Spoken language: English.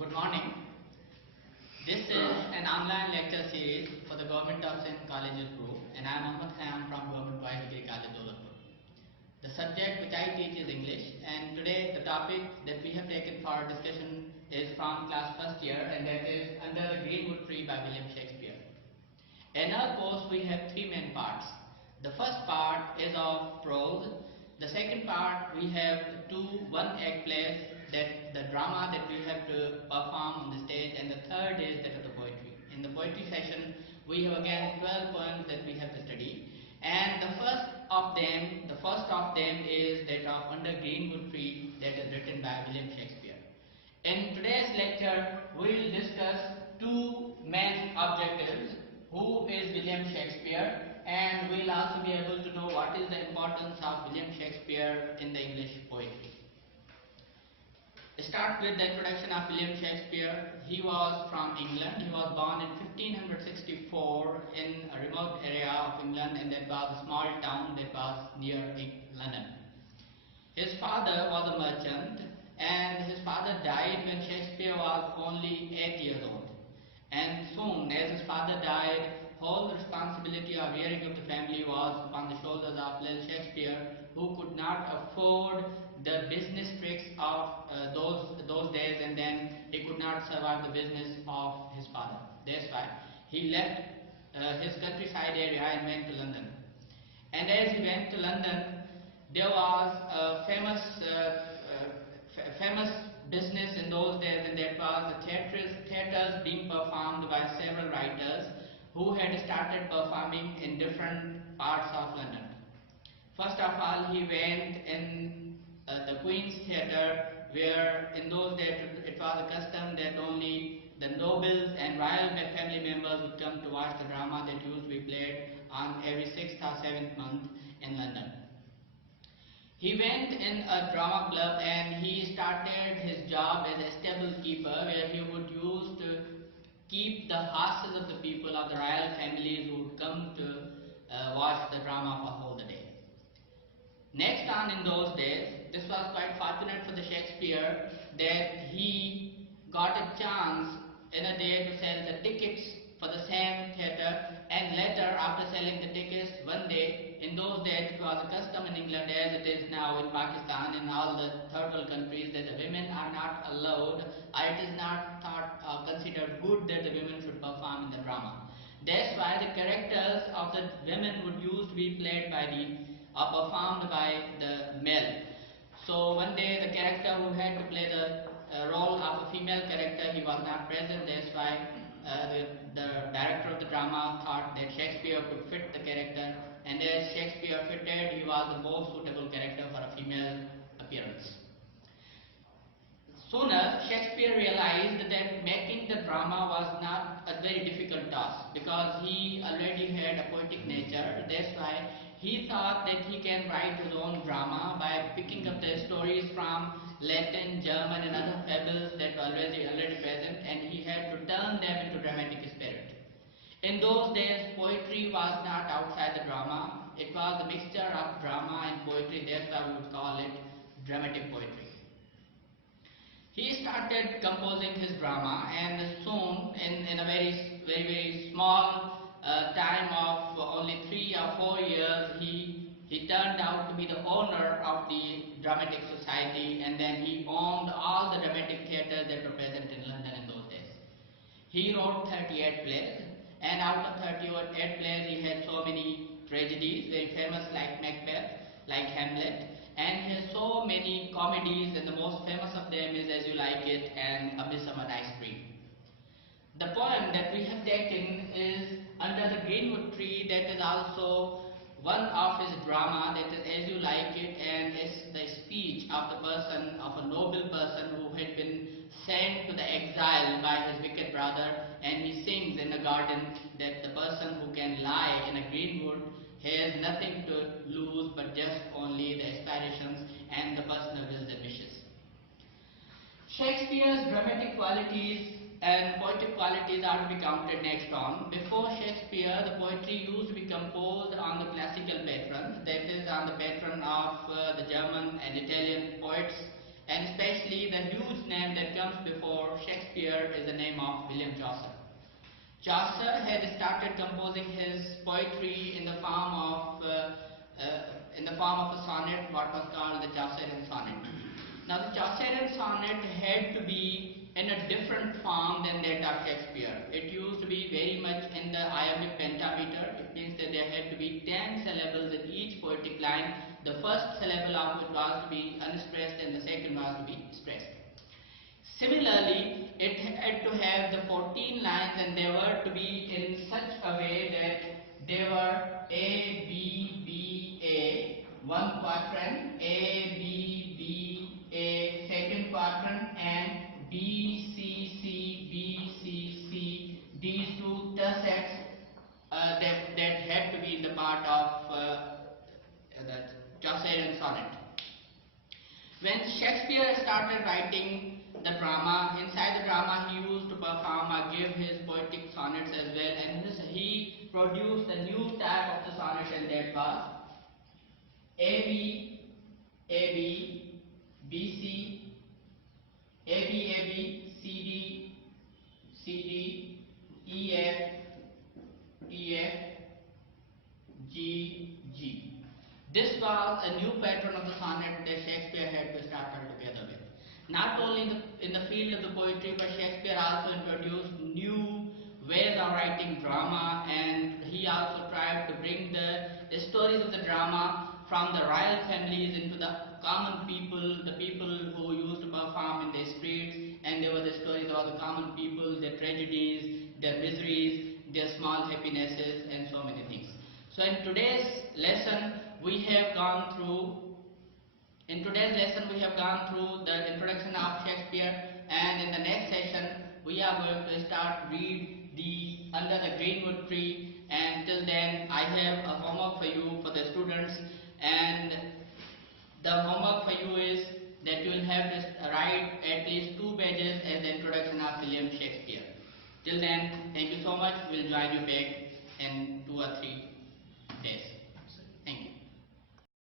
Good morning. This is an online lecture series for the Government of Sindh Colleges Group, and I am Ahmed Khayam from Government Boys Degree College, Daulatpur. The subject which I teach is English, and today the topic that we have taken for discussion is from class first year, and that is Under the Greenwood Tree by William Shakespeare. In our course we have three main parts. The first part is of prose. The second part we have two one-act plays, that the drama that we have to perform on the stage, and the third is that of the poetry. In the poetry session we have again 12 poems that we have to study, and the first of them is that of Under Greenwood Tree, that is written by William Shakespeare. In today's lecture we will discuss two main objectives: who is William Shakespeare, and we will also be able to know what is the importance of William Shakespeare in the English poetry. Start with the introduction of William Shakespeare. He was from England. He was born in 1564 in a remote area of England, and that was a small town that was near London. His father was a merchant, and his father died when Shakespeare was only 8 years old. And soon as his father died, whole responsibility of rearing of the family was upon the shoulders of little Shakespeare, who could not afford the business tricks of those days, and then he could not survive the business of his father. That's why he left his countryside area and went to London. And as he went to London, there was a famous business in those days, and that was the theatres being performed by several writers who had started performing in different parts of London. First of all, he went in the Queen's Theatre, where in those days it was a custom that only the nobles and royal family members would come to watch the drama that used to be played on every 6th or 7th month in London. He went in a drama club and he started his job as a stable keeper, where he would use to keep the horses of the people of the royal families who would come to watch the drama for whole the day. Next on, in those days, this was quite fortunate for the Shakespeare that he got a chance in a day to sell the tickets for the same theatre, and later, after selling the tickets one day, in those days it was a custom in England, as it is now in Pakistan and all the third world countries, that the women are not allowed, or it is not thought considered good that the women should perform in the drama. That's why the characters of the women would used to be played by performed by the male. So one day the character who had to play the role of a female character, he was not present. That's why the director of the drama thought that Shakespeare could fit the character, and as Shakespeare fitted, he was the most suitable character for a female appearance. Sooner, Shakespeare realized that making the drama was not a very difficult task, because he already had a poetic nature. That's why he thought that he can write his own drama by picking up the stories from Latin, German and other fables that were already present, and he had to turn them into dramatic spirit. In those days, poetry was not outside the drama. It was a mixture of drama and poetry. That's why we would call it dramatic poetry. He started composing his drama, and soon, in a very small time of only 3 or 4 years, he turned out to be the owner of the dramatic society, and then he owned all the dramatic theatres that were present in London in those days. He wrote 38 plays, and out of 38 plays he had so many tragedies, very famous, like Macbeth, like Hamlet, and he has so many comedies, and the most famous of them is As You Like It and A Midsummer Night's Dream. The poem that we have taken is Under the Greenwood Tree. That is also one of his drama, that is As You Like It, and it's the speech of the person, of a noble person who had been sent to the exile by his wicked brother, and he sings in the garden that the person who can lie in a greenwood has nothing to lose but just only the aspirations and the personal wills and wishes. Shakespeare's dramatic qualities and poetic qualities are to be counted next on. Before Shakespeare, the poetry used to be composed on the classical patron, that is on the patron of the German and Italian poets, and especially the huge name that comes before Shakespeare Shakespeare is the name of William Chaucer. Chaucer had started composing his poetry in the form of a sonnet, what was called the Chaucerian sonnet. Now the Chaucerian sonnet had to be in a different form than that of Shakespeare. It used to be very much in the iambic pentameter. It means that there had to be 10 syllables in each poetic line. The first syllable of it was to be unstressed and the second was to be stressed. Similarly, it had to have the 14 lines, and they were to be in such a way that they were A, B, B, A, one quatrain, A, B, B, A, second quatrain, and B, C, C, B, C, C. These two tercets that had to be in the part of the Chaucerian sonnet. When Shakespeare started writing the drama, inside the drama he used to perform or give his poetic sonnets as well, and he produced a new type of the sonnet, and that was AB, AB, BC, AB, AB, CD, CD, EF, EF, G, G. This was a new pattern of the sonnet that Shakespeare had to start together with. Not only in the field of the poetry, but Shakespeare also introduced new ways of writing drama, and he also tried to bring the stories of the drama from the royal families into the common people, the people who used to perform in the streets, and there were the stories about the common people, their tragedies, their miseries, their small happinesses, and so many things. So in today's lesson, we have gone through the introduction of Shakespeare, and in the next session we are going to start read the Under the Greenwood Tree, and till then I have a homework for you, for the students, and the homework for you is that you will have to write at least 2 pages as the introduction of William Shakespeare. Till then, thank you so much. We'll join you back in 2 or 3 days.